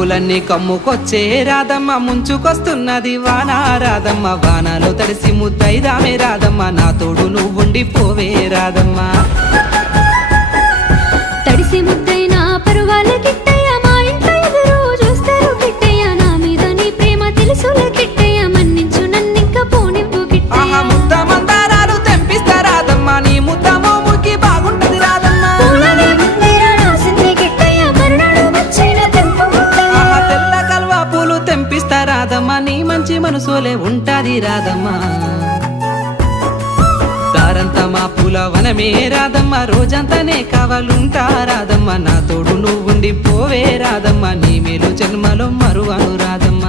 పూలన్నీ కమ్ముకొచ్చే రాధమ్మ ముంచుకొస్తున్నది వాన రాధమ్మ వానలో తడిసి ముద్దైదామే రాధమ్మ నా తోడు నువ్వుండి పోవే రాధమ్మ తడిసి ముద్దైనా పరువాల కిట్టయ్య మా ఇంట్లో ఎదురు చూస్తారు కిట్టయ్య నా మీద నీ ప్రేమ తెలుసులే కిట్టయ్య మన్నించు నన్నింక పోనివ్వు కిట్టయ్య ముద్ద మందారాలు తెంపిస్తా రాధమ్మ నీ ముద్ద మోముకి బాగుంటది రాధమ్మ పూలనే ముందేర రాసింది కిట్టయ్య మరునాడు వచ్చిన తెంపు ముద్దయ్య తెల్ల కల్వా పూలు తెంపిస్తా రాధమ్మ నీ మంచి మనసులే ఉంటాది రాధమ్మ దారంతా మా పూల వనమే రాధమ్మ రోజంతానే కావాలుంటా రాధమ్మ నా తోడు నువ్వుండి పోవే రాధమ్మ నీ మేలు జన్మలో మరువను రాధమ్మ